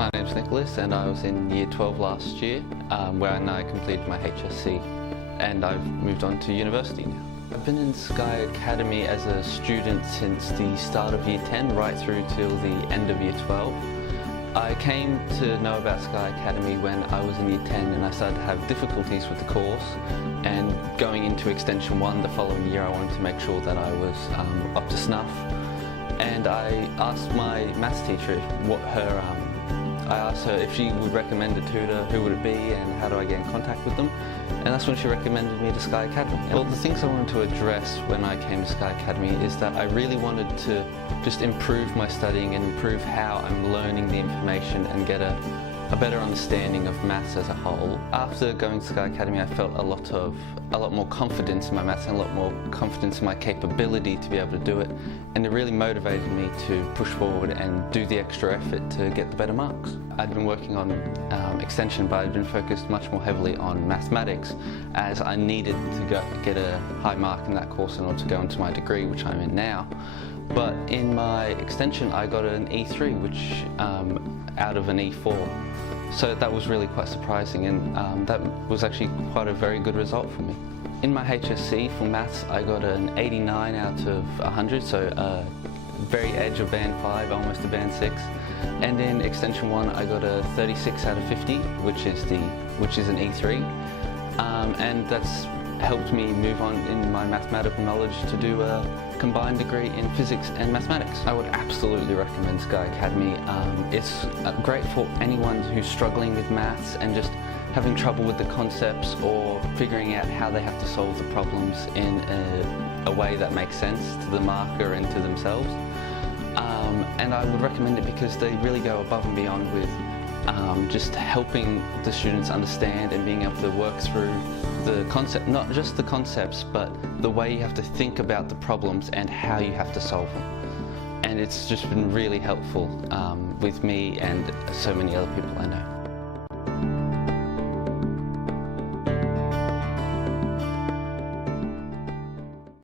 My name's Nicholas and I was in Year 12 last year when I completed my HSC, and I've moved on to university now. I've been in Sky Academy as a student since the start of Year 10 right through till the end of Year 12. I came to know about Sky Academy when I was in Year 10 and I started to have difficulties with the course, and going into Extension 1 the following year I wanted to make sure that I was up to snuff. And I asked my maths teacher I asked her if she would recommend a tutor, who would it be and how do I get in contact with them, and that's when she recommended me to Sky Academy. Well, the things I wanted to address when I came to Sky Academy is that I really wanted to just improve my studying and improve how I'm learning the information and get a better understanding of maths as a whole. After going to Sky Academy I felt a lot more confidence in my maths and a lot more confidence in my capability to be able to do it, and it really motivated me to push forward and do the extra effort to get the better marks. I'd been working on extension, but I'd been focused much more heavily on mathematics, as I needed to get a high mark in that course in order to go into my degree, which I'm in now. But in my extension I got an E3, which out of an E4. So that was really quite surprising, and that was actually quite a very good result for me. In my HSC for maths I got an 89 out of 100, so very edge of band 5, almost a band 6. And in extension 1 I got a 36 out of 50, which is an E3. And that's helped me move on in my mathematical knowledge to do a combined degree in physics and mathematics. I would absolutely recommend Sky Academy. It's great for anyone who's struggling with maths and just having trouble with the concepts or figuring out how they have to solve the problems in a way that makes sense to the marker and to themselves. And I would recommend it because they really go above and beyond with just helping the students understand and being able to work through the concept, not just the concepts, but the way you have to think about the problems and how you have to solve them. And it's just been really helpful with me and so many other people I know.